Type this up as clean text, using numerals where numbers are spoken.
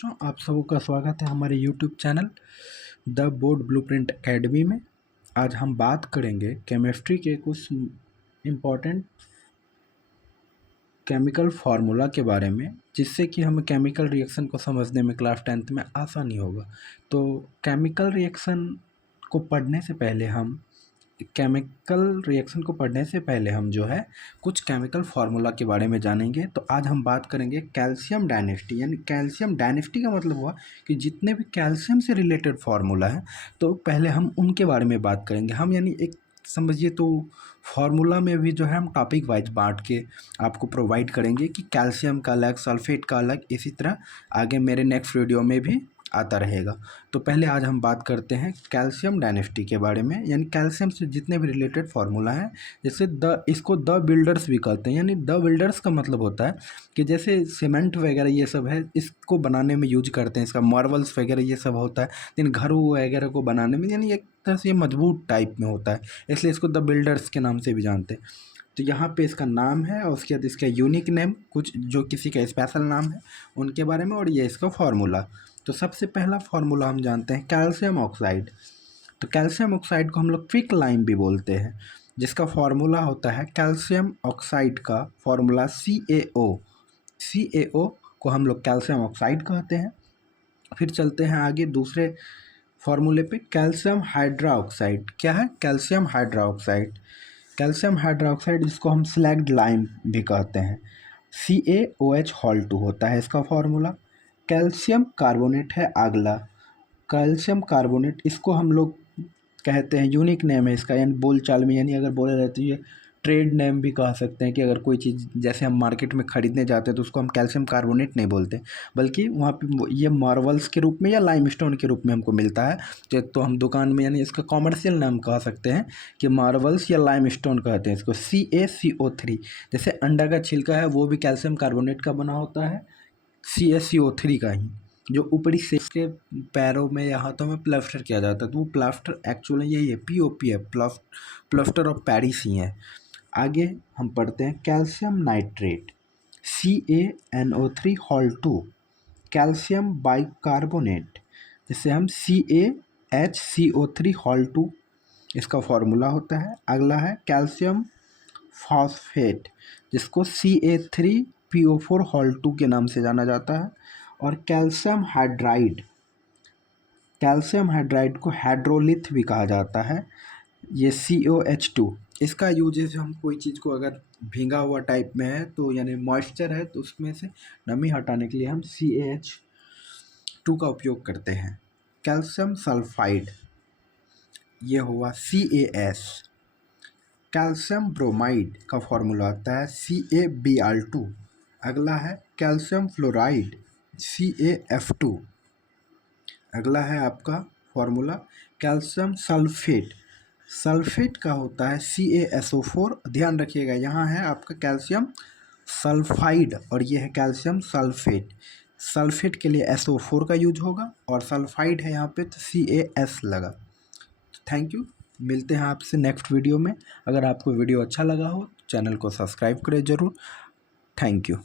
बच्चों, आप सबों का स्वागत है हमारे YouTube channel the board blueprint academy में। आज हम बात करेंगे केमिस्ट्री के कुछ इम्पॉर्टेंट केमिकल फार्मूला के बारे में, जिससे कि हमें केमिकल रिएक्शन को समझने में क्लास 10th में आसानी होगा। तो केमिकल रिएक्शन को पढ़ने से पहले हम जो है कुछ केमिकल फार्मूला के बारे में जानेंगे। तो आज हम बात करेंगे कैल्शियम डायनेस्टी। यानी कैल्शियम डायनेस्टी का मतलब हुआ कि जितने भी कैल्शियम से रिलेटेड फार्मूला हैं, तो पहले हम उनके बारे में बात करेंगे। हम यानी एक समझिए तो फार्मूला में भी जो है हम टॉपिक वाइज बांट के आपको प्रोवाइड करेंगे कि कैल्शियम का अलग, सल्फेट का अलग, इसी तरह आगे मेरे नेक्स्ट वीडियो में भी आता रहेगा। तो पहले आज हम बात करते हैं कैल्शियम डायनेस्टी के बारे में। यानी कैल्शियम से जितने भी रिलेटेड फार्मूला हैं, जैसे इसको द बिल्डर्स भी कहते हैं। यानी द बिल्डर्स का मतलब होता है कि जैसे सीमेंट वगैरह ये सब है, इसको बनाने में यूज करते हैं, इसका मार्बल्स वगैरह ये सब होता है, लेकिन घरों वगैरह को बनाने में यानी एक तरह से ये मजबूत टाइप में होता है, इसलिए इसको द बिल्डर्स के नाम से भी जानते हैं। तो यहाँ पे इसका नाम है और उसके बाद इसका यूनिक नेम, कुछ जो किसी का स्पेशल नाम है उनके बारे में, और ये इसका फार्मूला। तो सबसे पहला फार्मूला हम जानते हैं कैल्शियम ऑक्साइड। तो कैल्शियम ऑक्साइड को हम लोग क्विक लाइम भी बोलते हैं, जिसका फार्मूला होता है कैल्शियम ऑक्साइड का फार्मूला CaO। CaO को हम लोग कैल्शियम ऑक्साइड कहते हैं। फिर चलते हैं आगे दूसरे फार्मूले पे, कैल्शियम हाइड्रा ऑक्साइड। क्या है? Calcium hydra oxide. Calcium hydra oxide, जिसको हम स्लैग्ड लाइम भी कहते हैं, CaOH2 होता है इसका फार्मूला। कैल्शियम कार्बोनेट है अगला। कैल्शियम कार्बोनेट, इसको हम लोग कहते हैं, यूनिक नेम है इसका, यानी बोलचाल में, यानी अगर बोला जाता है ये ट्रेड नेम भी कह सकते हैं कि अगर कोई चीज़ जैसे हम मार्केट में ख़रीदने जाते हैं तो उसको हम कैल्शियम कार्बोनेट नहीं बोलते, बल्कि वहाँ पे ये मार्बल्स के रूप में या लाइमस्टोन के रूप में हमको मिलता है। तो हम दुकान में यानी इसका कॉमर्शियल नाम कह सकते हैं कि मार्बल्स या लाइमस्टोन कहते हैं इसको। CaCO3, जैसे अंडा का छिलका है वो भी कैल्शियम कार्बोनेट का बना होता है, CaCO3 का ही, जो ऊपरी से के पैरों में या हाथों में प्लास्टर किया जाता है। तो वो प्लास्टर एक्चुअली यही है, POP है, प्लास्टर ऑफ पेरिस ही है। आगे हम पढ़ते हैं calcium nitrate, CaNO3 calcium bicarbonate, जिससे हम CaHCO3 इसका फार्मूला होता है। अगला है कैल्शियम फॉस्फेट, जिसको CA3PO4 के नाम से जाना जाता है। और कैल्शियम हाइड्राइड, कैल्शियम हाइड्राइड को हाइड्रोलिथ भी कहा जाता है, ये COH2। इसका यूजेज हम कोई चीज़ को अगर भींगा हुआ टाइप में है तो यानी मॉइस्चर है तो उसमें से नमी हटाने के लिए हम CaH2 का उपयोग करते हैं। कैल्शियम सल्फाइड, ये हुआ CaS। कैल्शियम ब्रोमाइड का फॉर्मूला आता है CaBr2। अगला है कैल्शियम फ्लोराइड, CaF2। अगला है आपका फॉर्मूला कैल्शियम सल्फेट। सल्फेट का होता है CaSO4। ध्यान रखिएगा, यहाँ है आपका कैल्शियम सल्फाइड और ये है कैल्शियम सल्फेट। सल्फेट के लिए SO4 का यूज होगा और सल्फाइड है यहाँ पे तो CaS लगा। थैंक यू, मिलते हैं आपसे नेक्स्ट वीडियो में। अगर आपको वीडियो अच्छा लगा हो तो चैनल को सब्सक्राइब करें ज़रूर। Thank you.